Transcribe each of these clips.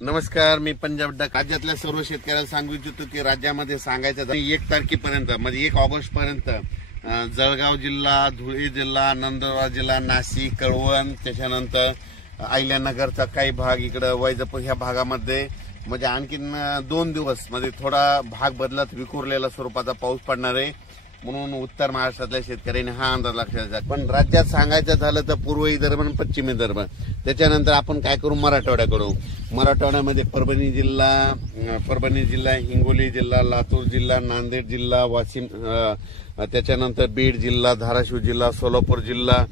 नमस्कार, मी पंजाब डक. राज्यातल्या सर्व शेतकऱ्याला सांगू इच्छितो की राज्यामध्ये सांगायचं 1 तारखेपर्यंत म्हणजे 1 ऑगस्ट पर्यंत जळगाव जिल्हा, धुळे जिल्हा, नंदुरबार जिल्हा, नाशिक, कळवण, त्याच्यानंतर अहिल्यानगरचा काही भाग, इकडे वैजापूर ह्या भागामध्ये म्हणजे आणखीन 2 दिवस म्हणजे थोडा भाग बदलत विखुरलेला स्वरूपाचा पाऊस पडणार आहे. म्हणून उत्तर महाराष्ट्रातल्या शेतकऱ्यांनी हा अंदाज लक्षात घ्या. पण राज्यात सांगायचं झालं तर पूर्व विदर्भ आणि पश्चिम विदर्भ, त्याच्यानंतर आपण काय करू, मराठवाड्याकडू. मराठवाड्यामध्ये परभणी जिल्हा, हिंगोली जिल्हा, लातूर जिल्हा, नांदेड जिल्हा, वाशिम, त्याच्यानंतर बीड जिल्हा, धाराशिव जिल्हा, सोलापूर जिल्हा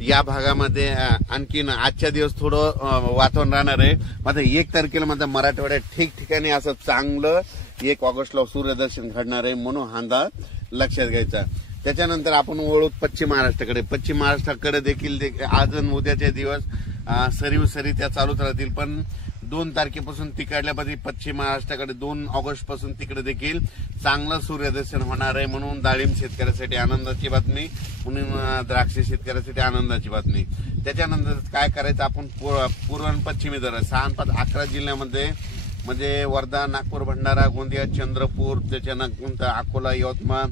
या भागामध्ये आणखीन आजच्या दिवस थोडं वातावरण राहणार आहे. मात्र 1 तारखेला मात्र मराठवाड्यात ठिकठिकाणी असं चांगलं 1 ऑगस्टला सूर्यदर्शन घडणार आहे, म्हणून हा अंदाज लक्षात घ्यायचा. त्याच्यानंतर आपण वळू पश्चिम महाराष्ट्राकडे. पश्चिम महाराष्ट्राकडे देखील आज आणि उद्याचे दिवस सरी त्या चालूच राहतील. पण 2 तारखेपासून तिकडल्यामध्ये पश्चिम महाराष्ट्राकडे 2 ऑगस्ट पासून तिकडे देखील चांगलं सूर्यदर्शन होणार आहे. म्हणून डाळिंब शेतकऱ्यासाठी आनंदाची बातमी, म्हणून द्राक्ष शेतकऱ्यासाठी आनंदाची बातमी. त्याच्यानंतर काय करायचं, आपण पूर्व आणि पश्चिम विदर्भ 6-5-11 जिल्ह्यामध्ये म्हणजे वर्धा, नागपूर, भंडारा, गोंदिया, चंद्रपूर, त्याच्यानंतर अकोला, यवतमाळ,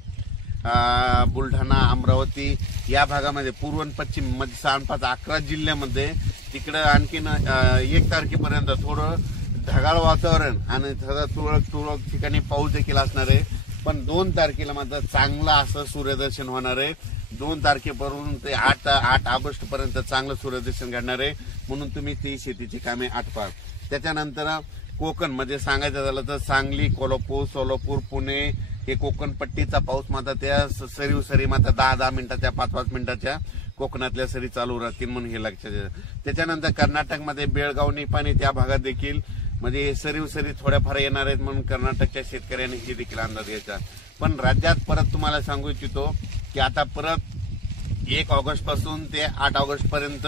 बुलढाणा, अमरावती या भागामध्ये पूर्व आणि पश्चिम म्हणजे 6-5-11 जिल्ह्यामध्ये तिकडं आणखीन 1 तारखेपर्यंत थोडं ढगाळ वातावरण आणि तुरळक ठिकाणी पाऊस देखील असणार आहे. पण 2 तारखेला मात्र चांगलं असं सूर्यदर्शन होणार आहे. 2 तारखेपासून ते 8 ऑगस्ट पर्यंत चांगलं सूर्यदर्शन घडणार आहे. म्हणून तुम्ही ती शेतीची कामे आटपा. त्याच्यानंतर कोकण मध्ये सांगायचं झालं तर सांगली, कोल्हापूर, सोलापूर, पुणे हे कोकण पट्टीचा पाऊस मात्र त्या सरी मात्र 10 मिनिटाच्या 5 मिनिटाच्या कोकणातल्या सरी चालू राहतील, म्हणून हे लक्षात घ्या. त्याच्यानंतर कर्नाटकमध्ये बेळगाव, निपाणी त्या भागात देखील म्हणजे सरी थोड्याफार येणार आहेत, म्हणून कर्नाटकच्या शेतकऱ्यांनी हे देखील अंदाज घ्यायचा. पण राज्यात परत तुम्हाला सांगू इच्छितो की आता परत 1 ऑगस्ट पासून ते 8 ऑगस्ट पर्यंत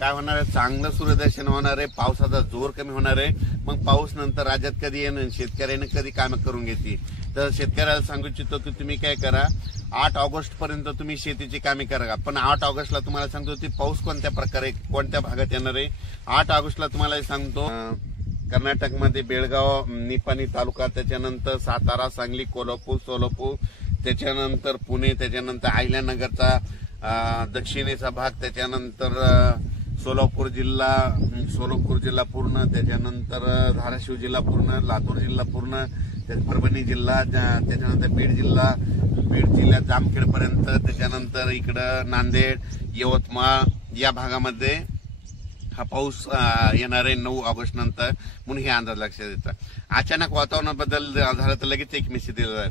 काय होणार आहे, चांगलं सूर्यदर्शन होणार आहे. पावसाचा जोर कमी होणार आहे. मग पाऊस नंतर राज्यात कधी येणं, शेतकऱ्याने कधी कामं करून घेतली. तर शेतकऱ्याला सांगू इच्छितो की तुम्ही काय करा, 8 ऑगस्ट पर्यंत तुम्ही शेतीची कामे करा. पण 8 ऑगस्टला तुम्हाला सांगतो की पाऊस कोणत्या प्रकारे कोणत्या भागात येणार आहे. 8 ऑगस्टला तुम्हाला सांगतो कर्नाटकमध्ये बेळगाव, निपाणी तालुका, त्याच्यानंतर सातारा, सांगली, कोल्हापूर, सोलापूर, त्याच्यानंतर पुणे, त्याच्यानंतर अहिल्यानगरचा दक्षिणेचा भाग, त्याच्यानंतर सोलापूर जिल्हा पूर्ण, त्याच्यानंतर धाराशिव जिल्हा पूर्ण, लातूर जिल्हा पूर्ण, परभणी जिल्हा, त्याच्यानंतर बीड जिल्ह्यात जामखेड पर्यंत, त्याच्यानंतर इकडं नांदेड, यवतमाळ या भागामध्ये हा पाऊस येणार आहे 9 ऑगस्ट नंतर, म्हणून हे अंदाज लक्षात येतात. अचानक वातावरण बदल झाला तर लगेच एक मेसेज दिला जाईल.